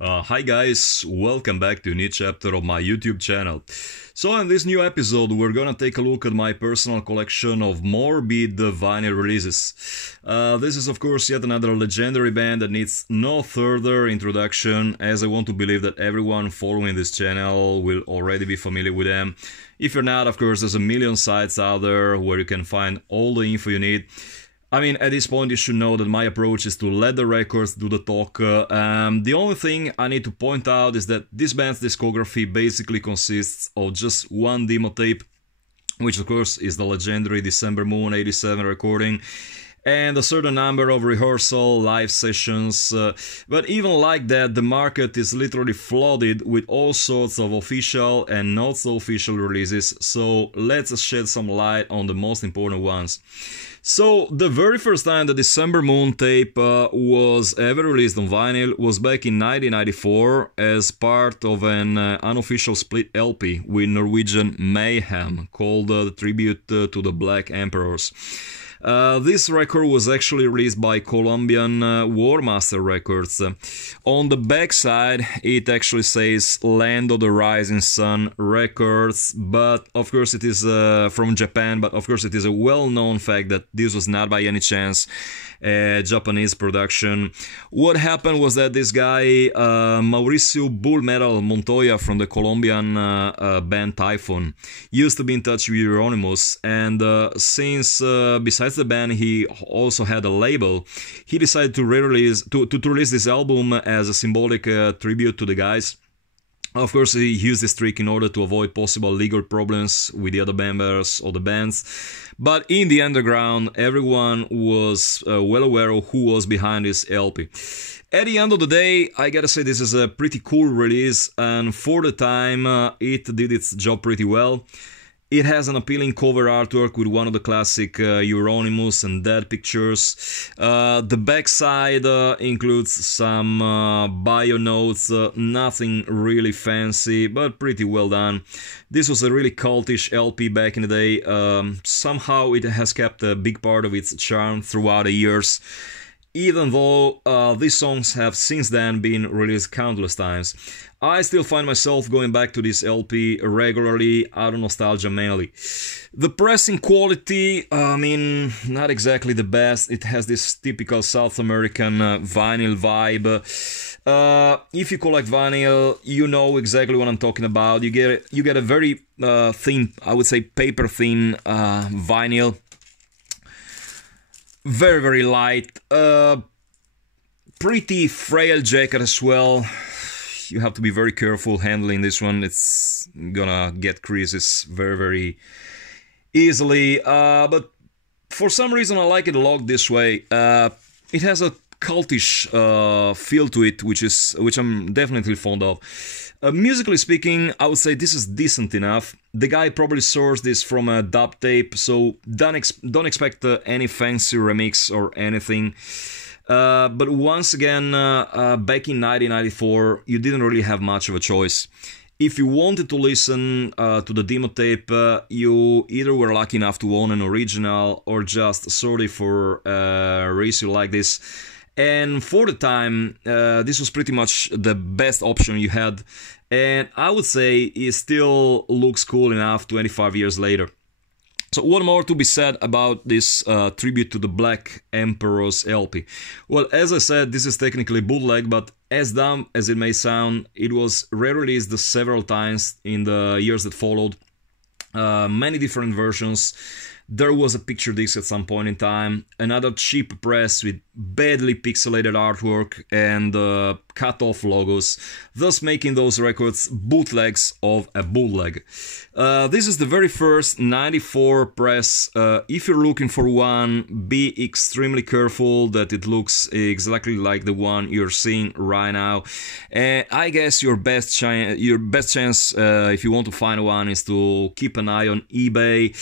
Hi guys, welcome back to a new chapter of my YouTube channel. So in this new episode we're gonna take a look at my personal collection of Morbid vinyl releases. This is of course yet another legendary band that needs no further introduction, as I want to believe that everyone following this channel will already be familiar with them. If you're not, of course there's a million sites out there where you can find all the info you need. I mean, at this point you should know that my approach is to let the records do the talk. The only thing I need to point out is that this band's discography basically consists of just one demo tape, which of course is the legendary December Moon '87 recording, and a certain number of rehearsal live sessions, but even like that the market is literally flooded with all sorts of official and not so official releases, so let's shed some light on the most important ones. So the very first time the December Moon tape was ever released on vinyl was back in 1994 as part of an unofficial split LP with Norwegian Mayhem called the Tribute to the Black Emperors. This record was actually released by Colombian War Master Records. On the backside it actually says Land of the Rising Sun Records, but of course it is from Japan, but of course it is a well-known fact that this was not by any chance a Japanese production. What happened was that this guy, Mauricio Bull Metal Montoya from the Colombian band Typhoon, used to be in touch with Euronymous, and since besides the band he also had a label, he decided to release this album as a symbolic tribute to the guys. Of course, he used this trick in order to avoid possible legal problems with the other members of the bands, but in the underground everyone was well aware of who was behind this LP. At the end of the day, I gotta say this is a pretty cool release, and for the time it did its job pretty well. It has an appealing cover artwork with one of the classic Euronymous and Dead pictures. The backside includes some bio notes, nothing really fancy, but pretty well done. This was a really cultish LP back in the day. Somehow it has kept a big part of its charm throughout the years, even though these songs have since then been released countless times. I still find myself going back to this LP regularly, out of nostalgia mainly. The pressing quality, I mean, not exactly the best. It has this typical South American vinyl vibe. If you collect vinyl, you know exactly what I'm talking about. You get a very thin, I would say paper thin vinyl. Very, very light. Pretty frail jacket as well. You have to be very careful handling this one. It's gonna get creases very, very easily. But for some reason I like it locked this way. It has a cultish feel to it, which I'm definitely fond of. Musically speaking, I would say this is decent enough. The guy probably sourced this from a dub tape, so don't expect any fancy remix or anything. But once again, back in 1994, you didn't really have much of a choice. If you wanted to listen to the demo tape, you either were lucky enough to own an original or just sorry for a resale like this. And for the time, this was pretty much the best option you had. And I would say it still looks cool enough 25 years later. So what more to be said about this Tribute to the Black Emperors LP? Well, as I said, this is technically bootleg, but as dumb as it may sound, it was re-released several times in the years that followed. Many different versions. There was a picture disc at some point in time, another cheap press with badly pixelated artwork and cut-off logos, thus making those records bootlegs of a bootleg. This is the very first 94 press. If you're looking for one, be extremely careful that it looks exactly like the one you're seeing right now. I guess your best chance if you want to find one is to keep an eye on eBay.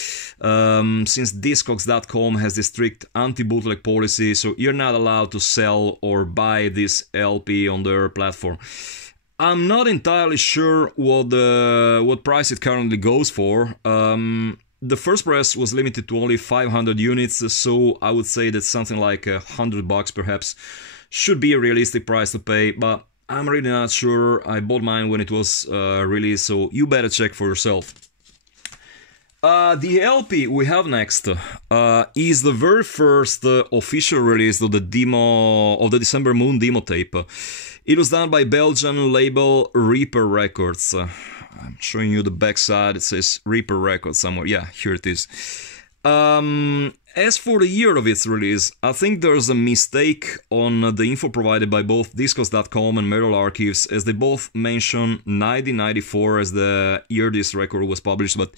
Since Discogs.com has this strict anti-bootleg policy, so you're not allowed to sell or buy this LP on their platform. I'm not entirely sure what price it currently goes for. The first press was limited to only 500 units, so I would say that something like $100 perhaps should be a realistic price to pay, but I'm really not sure. I bought mine when it was released, so you better check for yourself. The LP we have next is the very first official release of the December Moon demo tape. It was done by Belgian label Reaper Records. I'm showing you the backside. It says Reaper Records somewhere. Yeah, here it is. As for the year of its release, I think there's a mistake on the info provided by both Discos.com and Metal Archives, as they both mention 1994 as the year this record was published, but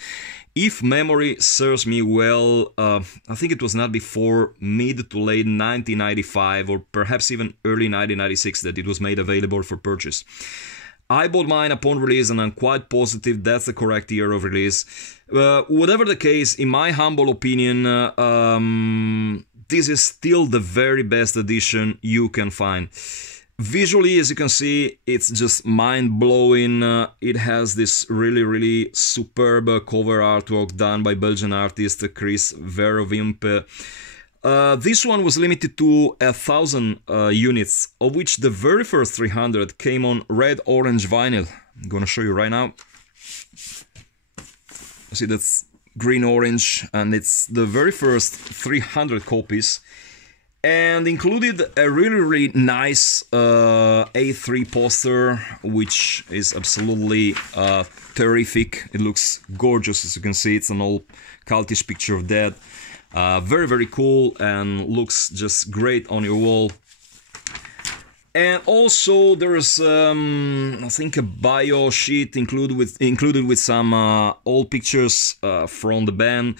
if memory serves me well, I think it was not before mid to late 1995 or perhaps even early 1996 that it was made available for purchase. I bought mine upon release and I'm quite positive that's the correct year of release. Whatever the case, in my humble opinion, this is still the very best edition you can find. Visually, as you can see, it's just mind-blowing. It has this really superb cover artwork done by Belgian artist Chris Verwimp. This one was limited to 1,000 units, of which the very first 300 came on red-orange vinyl. I'm gonna show you right now. See, that's green-orange, and it's the very first 300 copies. And included a really nice A3 poster, which is absolutely terrific. It looks gorgeous, as you can see. It's an old cultish picture of Dead. Very cool and looks just great on your wall. And also there's I think a bio sheet included with some old pictures from the band.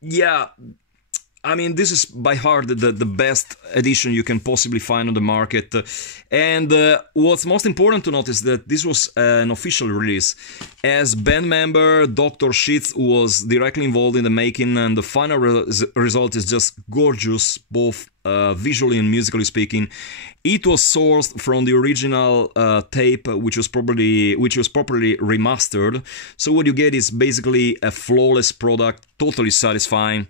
Yeah, I mean, this is by far the best edition you can possibly find on the market. And what's most important to notice is that this was an official release. As band member, Dr. Shitz was directly involved in the making, and the final result is just gorgeous, both visually and musically speaking. It was sourced from the original tape, which was properly remastered. So what you get is basically a flawless product, totally satisfying.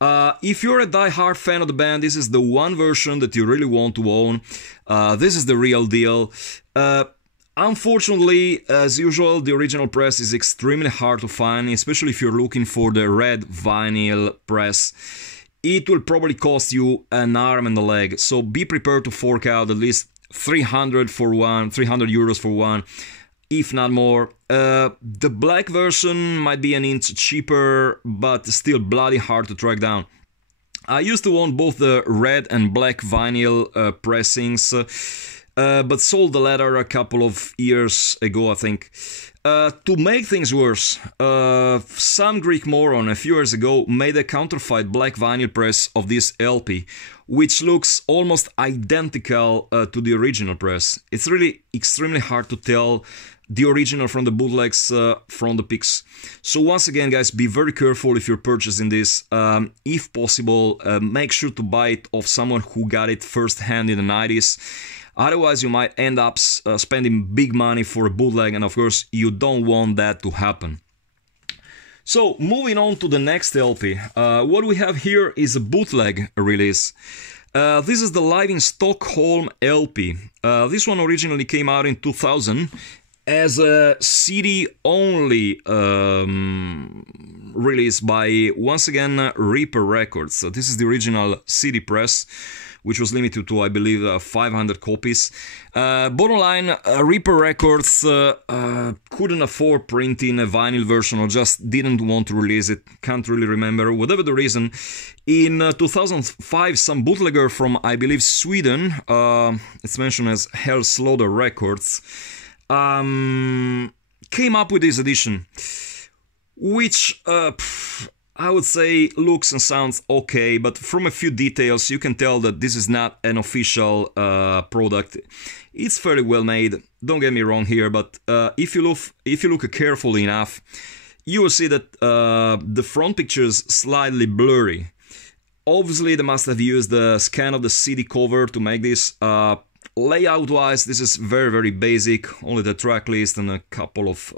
If you're a die-hard fan of the band, this is the one version that you really want to own. This is the real deal. Unfortunately, as usual, the original press is extremely hard to find, especially if you're looking for the red vinyl press. It will probably cost you an arm and a leg, so be prepared to fork out at least 300 euros for one, if not more. The black version might be an inch cheaper, but still bloody hard to track down. I used to own both the red and black vinyl pressings, but sold the latter a couple of years ago, I think. To make things worse, some Greek moron a few years ago made a counterfeit black vinyl press of this LP, which looks almost identical to the original press. It's really extremely hard to tell the original from the bootlegs from the pics. So once again, guys, be very careful if you're purchasing this. If possible, make sure to buy it off someone who got it first-hand in the 90s. Otherwise, you might end up spending big money for a bootleg, and of course, you don't want that to happen. So, moving on to the next LP, what we have here is a bootleg release. This is the Live in Stockholm LP. This one originally came out in 2000 as a CD-only release by, once again, Reaper Records. So this is the original CD press, which was limited to, I believe, 500 copies. Bottom line, Reaper Records couldn't afford printing a vinyl version, or just didn't want to release it. Can't really remember. Whatever the reason, in 2005, some bootlegger from, I believe, Sweden, it's mentioned as Hell Slaughter Records, came up with this edition, which I would say looks and sounds okay, but from a few details you can tell that this is not an official product. It's fairly well made, don't get me wrong here, but if you look carefully enough, you will see that the front picture is slightly blurry. Obviously they must have used the scan of the CD cover to make this. Layout-wise, this is very basic, only the track list and a couple of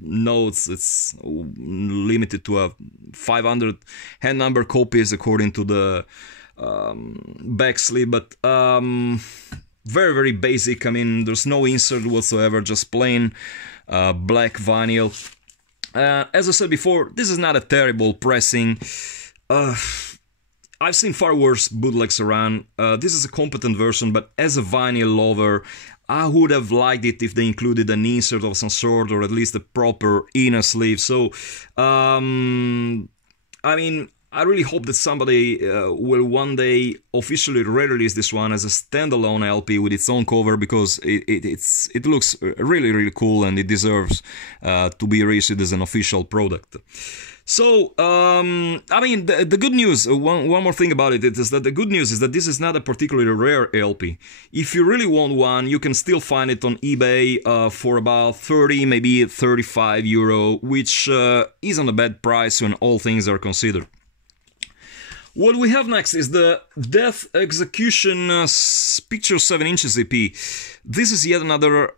notes. It's limited to 500 hand number copies according to the back sleeve, but very, very basic. I mean, there's no insert whatsoever, just plain black vinyl. As I said before, this is not a terrible pressing. I've seen far worse bootlegs around. This is a competent version, but as a vinyl lover, I would have liked it if they included an insert of some sort, or at least a proper inner sleeve. So, I mean, I really hope that somebody will one day officially re-release this one as a standalone LP with its own cover, because it looks really, really cool, and it deserves to be reissued as an official product. So, I mean, the good news, one more thing about it is that the good news is that this is not a particularly rare LP. If you really want one, you can still find it on eBay for about 30, maybe 35 euro, which isn't a bad price when all things are considered. What we have next is the Death Execution Picture 7 inches EP. This is yet another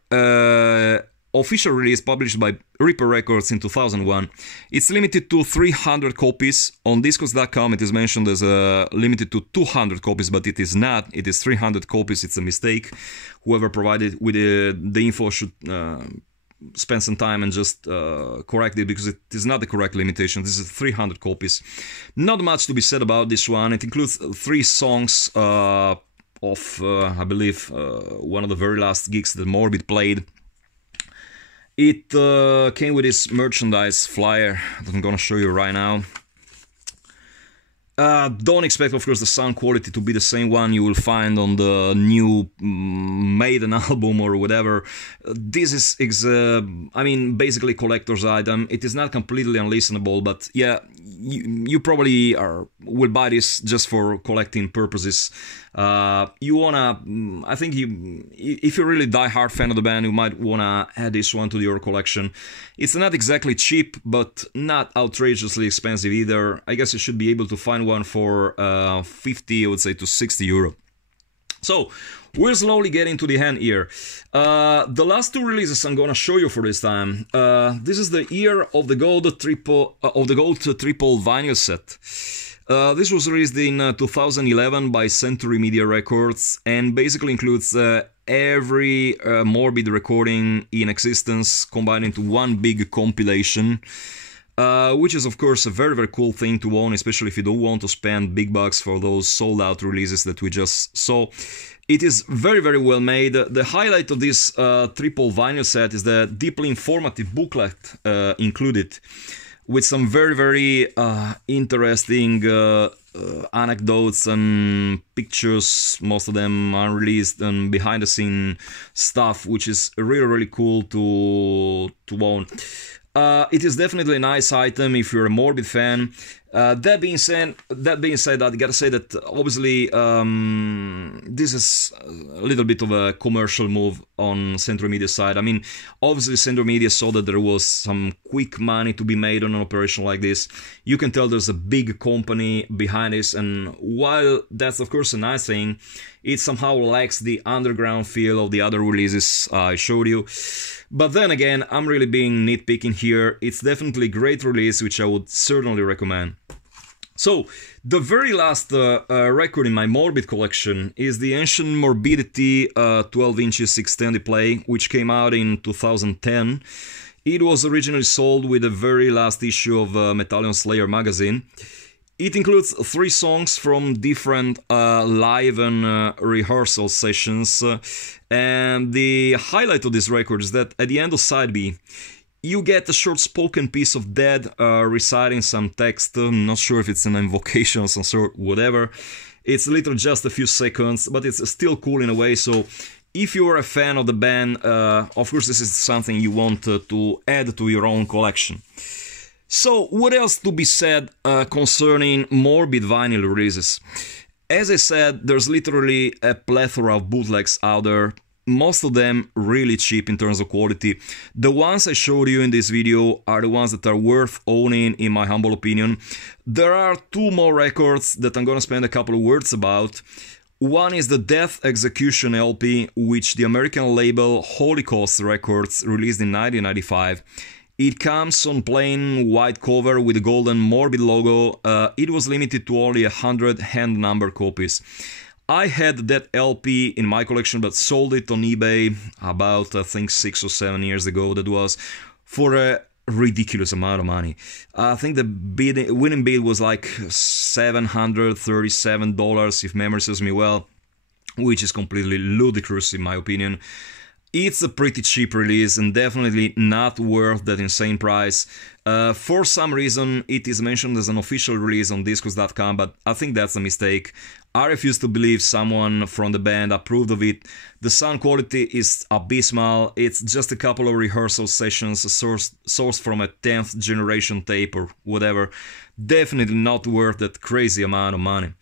official release published by Reaper Records in 2001. It's limited to 300 copies. On Discogs.com it is mentioned as limited to 200 copies, but it is not. It is 300 copies. It's a mistake. Whoever provided with the info should spend some time and just correct it, because it is not the correct limitation. This is 300 copies. Not much to be said about this one. It includes 3 songs of, I believe, one of the very last gigs that Morbid played. It came with this merchandise flyer that I'm gonna show you right now. Don't expect, of course, the sound quality to be the same one you will find on the new Maiden album or whatever. This is I mean, basically collector's item. It is not completely unlistenable, but yeah, you probably will buy this just for collecting purposes. You wanna, I think if you're really die-hard fan of the band, you might wanna add this one to your collection. It's not exactly cheap, but not outrageously expensive either. I guess you should be able to find one for 50, I would say, to 60 euro. So, we're slowly getting to the end here. The last 2 releases I'm gonna show you for this time. This is the Year of the Gold triple vinyl set. This was released in 2011 by Century Media Records, and basically includes every Morbid recording in existence combined into one big compilation, which is of course a very, very cool thing to own, especially if you don't want to spend big bucks for those sold out releases that we just saw. It is very, very well made. The highlight of this triple vinyl set is the deeply informative booklet included, with some very, very interesting anecdotes and pictures, most of them unreleased, and behind the scene stuff, which is really, really cool to own. It is definitely a nice item if you're a Morbid fan. That being said, I gotta say that obviously this is a little bit of a commercial move on Central Media's side. I mean, obviously Central Media saw that there was some quick money to be made on an operation like this. You can tell there's a big company behind this, and while that's of course a nice thing, it somehow lacks the underground feel of the other releases I showed you. But then again, I'm really being nitpicking here. It's definitely a great release, which I would certainly recommend. So, the very last record in my Morbid collection is the Ancient Morbidity 12 inches extended play, which came out in 2010. It was originally sold with the very last issue of Metallion Slayer magazine. It includes 3 songs from different live and rehearsal sessions, and the highlight of this record is that at the end of side B, you get a short spoken piece of Dead reciting some text. I'm not sure if it's an invocation of some sort, whatever. It's literally just a few seconds, but it's still cool in a way. So if you're a fan of the band, of course this is something you want to add to your own collection. So what else to be said concerning Morbid vinyl releases? As I said, there's literally a plethora of bootlegs out there. Most of them really cheap in terms of quality. The ones I showed you in this video are the ones that are worth owning, in my humble opinion. There are 2 more records that I'm gonna spend a couple of words about. One is the Death Execution LP, which the American label Holocaust Records released in 1995. It comes on plain white cover with a golden Morbid logo. It was limited to only 100 hand-numbered copies. I had that LP in my collection, but sold it on eBay about, I think, 6 or 7 years ago. That was for a ridiculous amount of money. I think the winning bid was like $737, if memory serves me well, which is completely ludicrous in my opinion. It's a pretty cheap release and definitely not worth that insane price. For some reason it is mentioned as an official release on Discos.com, but I think that's a mistake. I refuse to believe someone from the band approved of it. The sound quality is abysmal. It's just a couple of rehearsal sessions sourced from a 10th generation tape or whatever. Definitely not worth that crazy amount of money.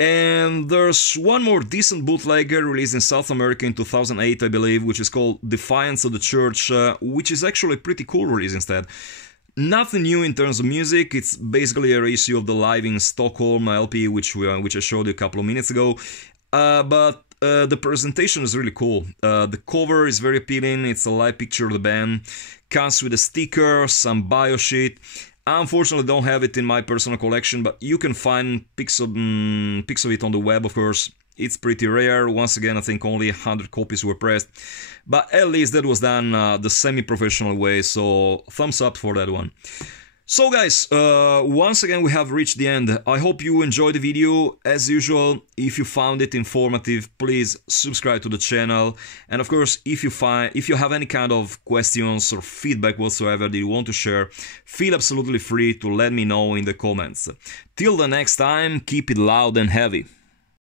And there's one more decent bootlegger released in South America in 2008, I believe, which is called Defiance of the Church, which is actually a pretty cool release instead. Nothing new in terms of music, it's basically a reissue of the Live in Stockholm LP, which I showed you a couple of minutes ago, but the presentation is really cool. The cover is very appealing, it's a live picture of the band, comes with a sticker, some bio sheet. I unfortunately don't have it in my personal collection, but you can find pics of it on the web, of course. It's pretty rare. Once again, I think only 100 copies were pressed. But at least that was done the semi-professional way, so thumbs up for that one. So guys, once again we have reached the end. I hope you enjoyed the video. As usual, if you found it informative, please subscribe to the channel. And of course, if you have any kind of questions or feedback whatsoever that you want to share, feel absolutely free to let me know in the comments. Till the next time, keep it loud and heavy.